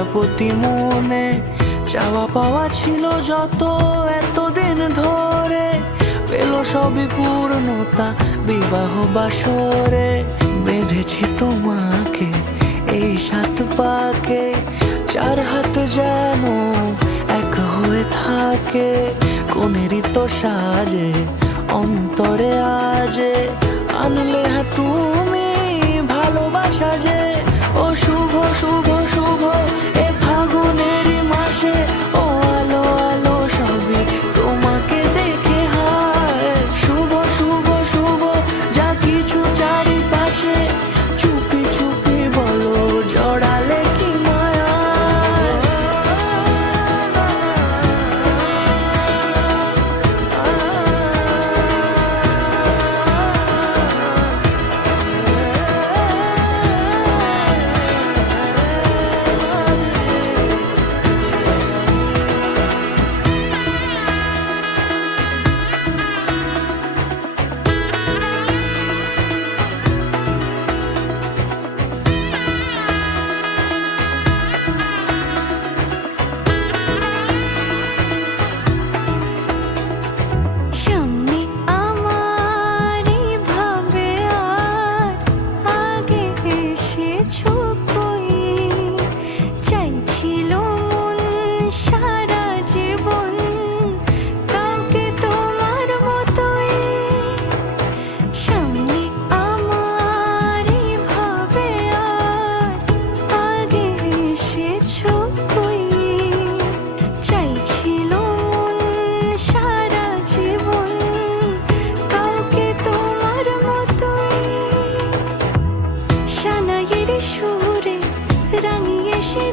প্রজাপতি মনে চাওয়া পাওয়া ছিল যত এতদিন ধরে, পেল সবই পূর্ণতা বিবাহ বাসরে। বেঁধেছি তোমাকে এই 7 পাকে, 4 হাত যেন এক হয়ে থাকে। কোনেরই তো সাজে অন্তরে আজে, আনলে হ্যাঁ তুমি ভালোবাসা যে। ও শুভ শুভ শুভ এ ফাগুনেরই মাসে, ও আলো আলো সবই তোমাকে দেখে হায়। শুভ শুভ শুভ যা কিছু চারিপাশে, চুপি চুপি বলো জড়ালে কি মায়া।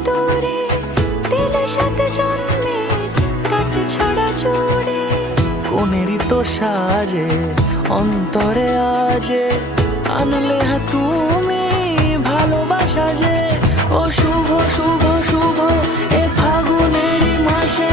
দূরে দিলে 7 জন্মের কাট ছড়া জুড়ে। কোনেরই তো সাজে অন্তরে আজে, আনলে হ্যাঁ তুমি ভালোবাসা যে। ও শুভ শুভ শুভ এ ফাগুনেরই মাসে,